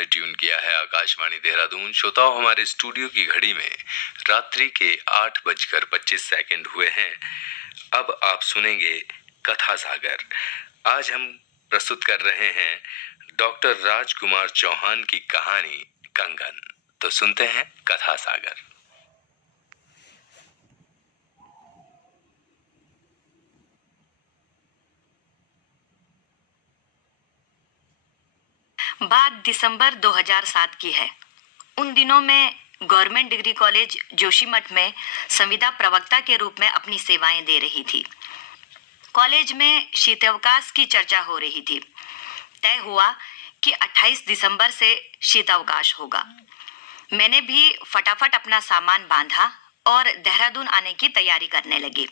Tune किया है आकाशवाणी देहरादून। श्रोताओं, हमारे स्टूडियो की घड़ी में रात्रि के 8:25 हुए हैं। अब आप सुनेंगे कथा सागर। आज हम प्रस्तुत कर रहे हैं डॉक्टर राजकुमार चौहान की कहानी कंगन। तो सुनते हैं कथा सागर। बात दिसंबर 2007 की है। उन दिनों मैं गवर्नमेंट डिग्री कॉलेज जोशीमठ में संविदा प्रवक्ता के रूप में अपनी सेवाएं दे रही थी। कॉलेज में शीतावकाश की चर्चा हो रही थी। तय हुआ कि 28 दिसंबर से शीतावकाश होगा। मैंने भी फटाफट अपना सामान बांधा और देहरादून आने की तैयारी करने लगी।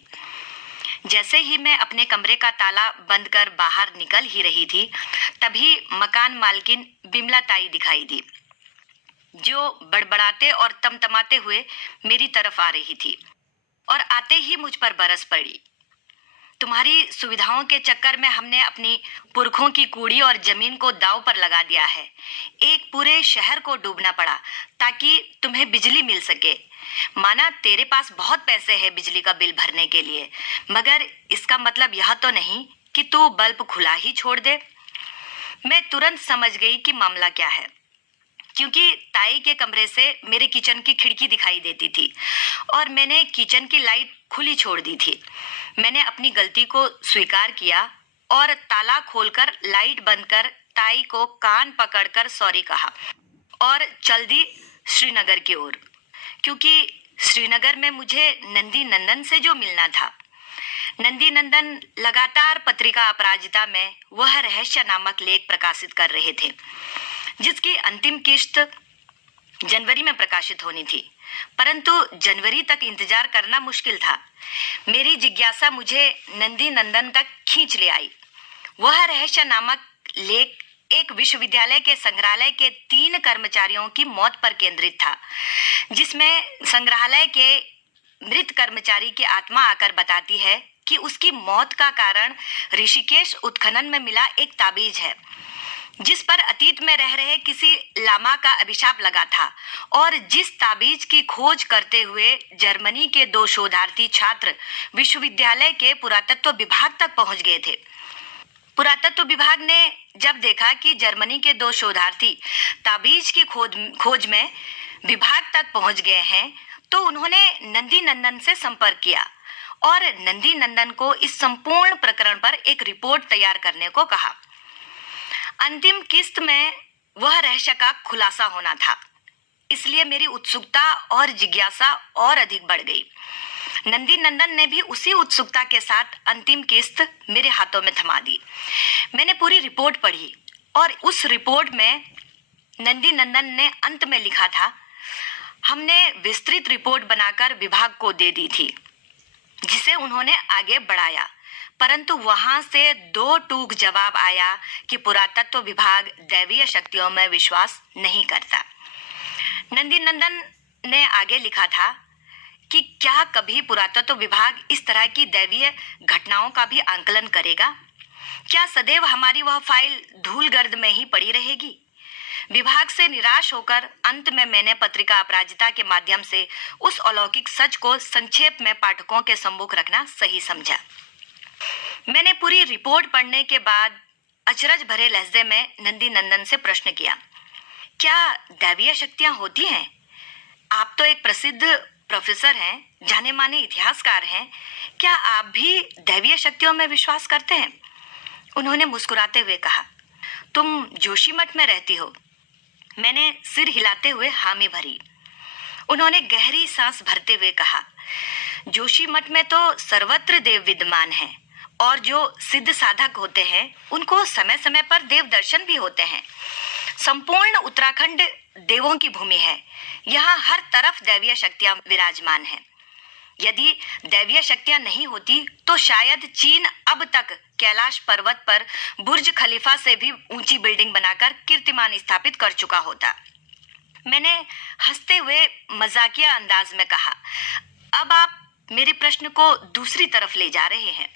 जैसे ही मैं अपने कमरे का ताला बंद कर बाहर निकल ही रही थी, तभी मकान मालकिन बिमला ताई दिखाई दी, जो बड़बड़ाते और तमतमाते हुए मेरी तरफ आ रही थी और आते ही मुझ पर बरस पड़ी। तुम्हारी सुविधाओं के चक्कर में हमने अपनी पुरखों की कूड़ी और जमीन को दांव पर लगा दिया है। एक पूरे शहर को डूबना पड़ा ताकि तुम्हें बिजली मिल सके। माना तेरे पास बहुत पैसे हैं बिजली का बिल भरने के लिए, मगर इसका मतलब यह तो नहीं कि तू बल्ब खुला ही छोड़ दे। मैं तुरंत समझ गई कि मामला क्या है, क्योंकि ताई के कमरे से मेरे किचन की खिड़की दिखाई देती थी और मैंने किचन की लाइट खुली छोड़ दी थी। मैंने अपनी गलती को स्वीकार किया और ताला खोलकर लाइट बंद कर ताई को कान पकड़कर सॉरी कहा और चल दी श्रीनगर की ओर, क्योंकि श्रीनगर में मुझे नंदी नंदन से जो मिलना था। नंदी नंदन लगातार पत्रिका अपराजिता में वह रहस्य नामक लेख प्रकाशित कर रहे थे, जिसकी अंतिम किस्त जनवरी में प्रकाशित होनी थी, परंतु जनवरी तक इंतजार करना मुश्किल था। मेरी जिज्ञासा मुझे नंदी नंदन तक खींच ले आई। वह रहस्य नामक लेख एक विश्वविद्यालय के संग्रहालय के 3 कर्मचारियों की मौत पर केंद्रित था, जिसमें संग्रहालय के मृत कर्मचारी की आत्मा आकर बताती है कि उसकी मौत का कारण ऋषिकेश उत्खनन में मिला एक ताबीज है, जिस पर अतीत में रह रहे किसी लामा का अभिशाप लगा था और जिस ताबीज की खोज करते हुए जर्मनी के 2 शोधार्थी छात्र विश्वविद्यालय के पुरातत्व विभाग तक पहुंच गए थे। पुरातत्व विभाग ने जब देखा कि जर्मनी के 2 शोधार्थी ताबीज की खोज में विभाग तक पहुंच गए हैं, तो उन्होंने नंदी नंदन से संपर्क किया और नंदी नंदन को इस संपूर्ण प्रकरण पर एक रिपोर्ट तैयार करने को कहा। अंतिम किस्त में वह रहस्य का खुलासा होना था, इसलिए मेरी उत्सुकता और जिज्ञासा और अधिक बढ़ गई। नंदी नंदन ने भी उसी उत्सुकता के साथ अंतिम किस्त मेरे हाथों में थमा दी। मैंने पूरी रिपोर्ट पढ़ी और उस रिपोर्ट में नंदी नंदन ने अंत में लिखा था, हमने विस्तृत रिपोर्ट बनाकर विभाग को दे दी थी, जिसे उन्होंने आगे बढ़ाया, परंतु वहां से 2 टूक जवाब आया कि पुरातत्व विभाग दैवीय शक्तियों में विश्वास नहीं करता। नंदी नंदन ने आगे लिखा था कि क्या कभी पुरातत्व विभाग इस तरह की दैवीय घटनाओं का भी आंकलन करेगा? क्या सदैव हमारी वह फाइल धूल गर्द में ही पड़ी रहेगी? विभाग से निराश होकर अंत में मैंने पत्रिका अपराजिता के माध्यम से उस अलौकिक सच को संक्षेप में पाठकों के सम्मुख रखना सही समझा। मैंने पूरी रिपोर्ट पढ़ने के बाद अचरज भरे लहजे में नंदी नंदन से प्रश्न किया, क्या दैवीय शक्तियां होती हैं? आप तो एक प्रसिद्ध प्रोफेसर हैं, जाने माने इतिहासकार हैं, क्या आप भी दैवीय शक्तियों में विश्वास करते हैं? उन्होंने मुस्कुराते हुए कहा, तुम जोशीमठ में रहती हो? मैंने सिर हिलाते हुए हामी भरी। उन्होंने गहरी सांस भरते हुए कहा, जोशीमठ में तो सर्वत्र देव विद्यमान हैं और जो सिद्ध साधक होते हैं उनको समय समय पर देव दर्शन भी होते हैं। संपूर्ण उत्तराखंड देवों की भूमि है। यहाँ हर तरफ दैवीय शक्तियां विराजमान हैं। यदि दैवीय शक्तियां नहीं होती तो शायद चीन अब तक कैलाश पर्वत पर बुर्ज खलीफा से भी ऊंची बिल्डिंग बनाकर कीर्तिमान स्थापित कर चुका होता। मैंने हंसते हुए मजाकिया अंदाज में कहा, अब आप मेरे प्रश्न को दूसरी तरफ ले जा रहे हैं।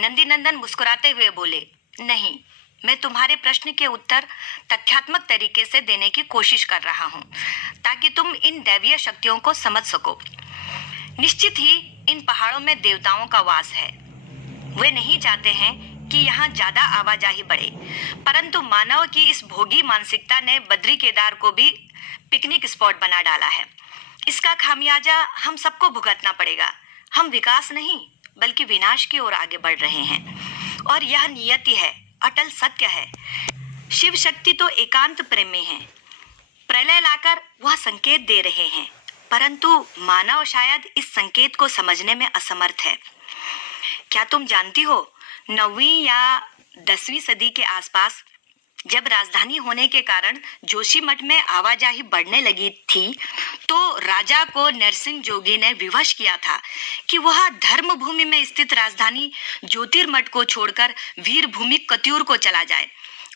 नंदी नंदन मुस्कुराते हुए बोले, नहीं, मैं तुम्हारे प्रश्न के उत्तर तथ्यात्मक तरीके से देने की कोशिश कर रहा हूँ ताकि तुम इन दैवीय शक्तियों को समझ सको। निश्चित ही इन पहाड़ों में देवताओं का वास है। वे नहीं चाहते हैं कि यहाँ ज्यादा आवाजाही बढ़े, परंतु मानव की इस भोगी मानसिकता ने बद्री केदार को भी पिकनिक स्पॉट बना डाला है। इसका खामियाजा हम सबको भुगतना पड़ेगा। हम विकास नहीं बल्कि विनाश की ओर आगे बढ़ रहे हैं और यह नियति है, अटल सत्य है। शिव शक्ति तो एकांत प्रेम में है। प्रलय लाकर वह संकेत दे रहे हैं, परंतु मानव शायद इस संकेत को समझने में असमर्थ है। क्या तुम जानती हो, 9वीं या 10वीं सदी के आसपास जब राजधानी होने के कारण जोशीमठ में आवाजाही बढ़ने लगी थी, तो राजा को नरसिंह जोगी ने विवश किया था कि वह धर्म भूमि में स्थित राजधानी ज्योतिर्मठ को छोड़कर वीर भूमि कत्यूर को चला जाए।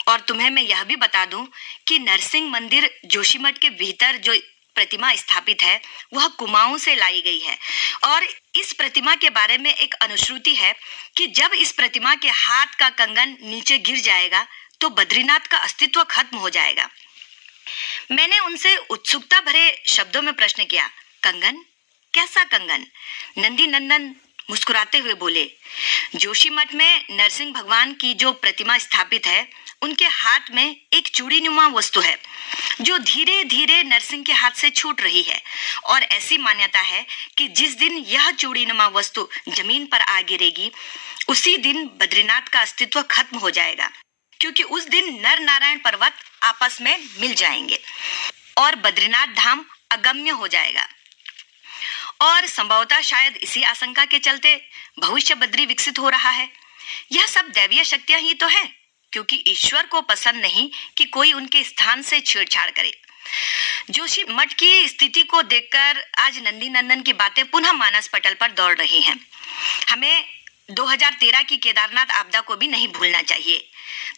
और तुम्हें मैं यह भी बता दूं कि नरसिंह मंदिर जोशीमठ के भीतर जो प्रतिमा स्थापित है वह कुमाऊं से लाई गई है और इस प्रतिमा के बारे में एक अनुश्रुति है कि जब इस प्रतिमा के हाथ का कंगन नीचे गिर जाएगा तो बद्रीनाथ का अस्तित्व खत्म हो जाएगा। मैंने उनसे उत्सुकता भरे शब्दों में प्रश्न किया, कंगन? कैसा कंगन? नंदी नंदन मुस्कुराते हुए बोले, जोशीमठ में नरसिंह भगवान की जो प्रतिमा स्थापित है उनके हाथ में एक चूड़ीनुमा वस्तु है जो धीरे धीरे नरसिंह के हाथ से छूट रही है और ऐसी मान्यता है कि जिस दिन यह चूड़ीनुमा वस्तु जमीन पर आ गिरेगी उसी दिन बद्रीनाथ का अस्तित्व खत्म हो जाएगा, क्योंकि उस दिन नर नारायण पर्वत आपस में मिल जाएंगे और बद्रीनाथ धाम अगम्य हो जाएगा। और संभवतः शायद इसी आशंका के चलते भविष्य बद्री विकसित हो रहा है। यह सब दैवीय शक्तियां ही तो है, क्योंकि ईश्वर को पसंद नहीं कि कोई उनके स्थान से छेड़छाड़ करे। जोशी मठ की स्थिति को देखकर आज नंदी नंदन की बातें पुनः मानस पटल पर दौड़ रही हैं। हमें 2013 की केदारनाथ आपदा को भी नहीं भूलना चाहिए।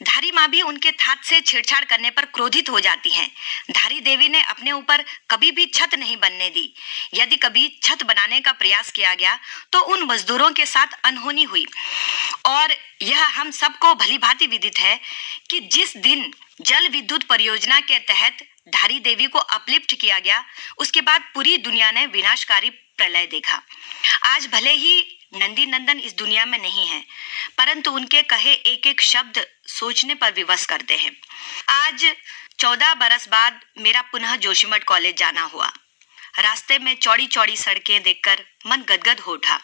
धारी माँ भी उनके थाट से छेड़छाड़ करने पर क्रोधित हो जाती हैं। धारी देवी ने अपने ऊपर कभी भी छत नहीं बनने दी। यदि कभी छत बनाने का प्रयास किया गया तो उन मजदूरों के साथ अनहोनी हुई। और यह हम सबको भलीभांति विदित है कि जिस दिन जल विद्युत परियोजना के तहत धारी देवी को अपलिफ्ट किया गया, उसके बाद पूरी दुनिया ने विनाशकारी प्रलय देखा। आज भले ही नंदी नंदन इस दुनिया में नहीं है, परंतु उनके कहे एक एक शब्द सोचने पर विवश करते हैं। आज 14 बरस बाद मेरा पुनः जोशीमठ कॉलेज जाना हुआ। रास्ते में चौड़ी चौड़ी सड़कें देखकर मन गदगद हो उठा,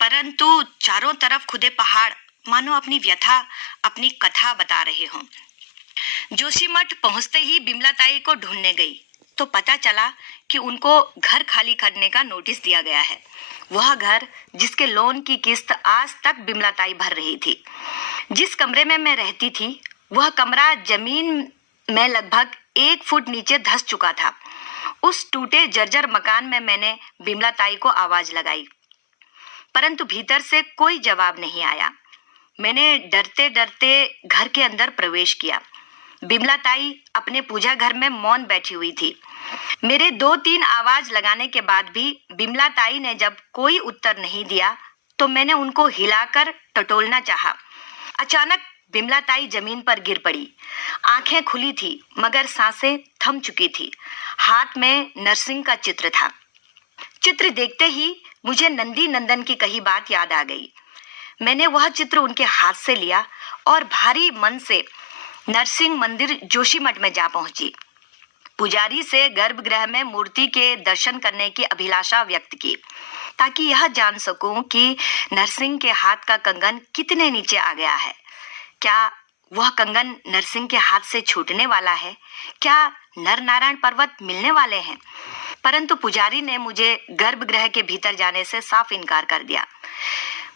परंतु चारों तरफ खुदे पहाड़ मानो अपनी व्यथा, अपनी कथा बता रहे हों। जोशीमठ पहुंचते ही बिमला ताई को ढूंढने गई तो पता चला कि उनको घर खाली करने का नोटिस दिया गया है। वह घर जिसके लोन की किस्त आज तक बिमला ताई भर रही थी। जिस कमरे में मैं रहती थी वह कमरा जमीन में लगभग 1 फुट नीचे धंस चुका था। उस टूटे जर्जर मकान में मैंने बिमला ताई को आवाज लगाई, परंतु भीतर से कोई जवाब नहीं आया। मैंने डरते डरते घर के अंदर प्रवेश किया। बिमला ताई अपने पूजा घर में मौन बैठी हुई थी। मेरे 2-3 आवाज लगाने के बाद भी बिमला ताई ने जब कोई उत्तर नहीं दिया तो मैंने उनको हिलाकर टटोलना चाहा। अचानक बिमला ताई जमीन पर गिर पड़ी। आंखें खुली थी मगर सांसें थम चुकी थी। हाथ में नरसिंह का चित्र था। चित्र देखते ही मुझे नंदी नंदन की कही बात याद आ गई। मैंने वह चित्र उनके हाथ से लिया और भारी मन से नरसिंह मंदिर जोशीमठ में जा पहुंची। पुजारी से गर्भगृह में मूर्ति के दर्शन करने की अभिलाषा व्यक्त की ताकि यह जान सकूं कि नरसिंह के हाथ का कंगन कितने नीचे आ गया है। क्या वह कंगन नरसिंह के हाथ से छूटने वाला है? क्या नर नारायण पर्वत मिलने वाले हैं? परंतु पुजारी ने मुझे गर्भगृह के भीतर जाने से साफ इनकार कर दिया।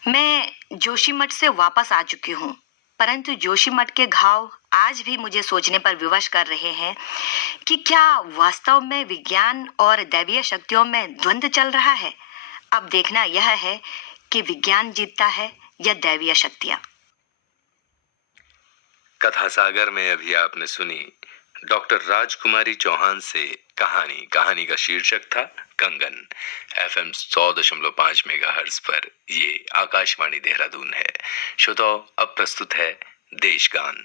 मैं जोशीमठ से वापस आ चुकी हूँ, परंतु जोशीमठ के घाव आज भी मुझे सोचने पर विवश कर रहे हैं कि क्या वास्तव में विज्ञान और दैवीय शक्तियों में द्वंद्व चल रहा है। अब देखना यह है कि विज्ञान जीतता है या दैवीय शक्तियां। कथा सागर में अभी आपने सुनी डॉक्टर राजकुमारी चौहान से कहानी का शीर्षक था कंगन। FM 100.5 मेगाहर्ट्ज पर ये आकाशवाणी देहरादून है। श्रोताओं, अब प्रस्तुत है देशगान।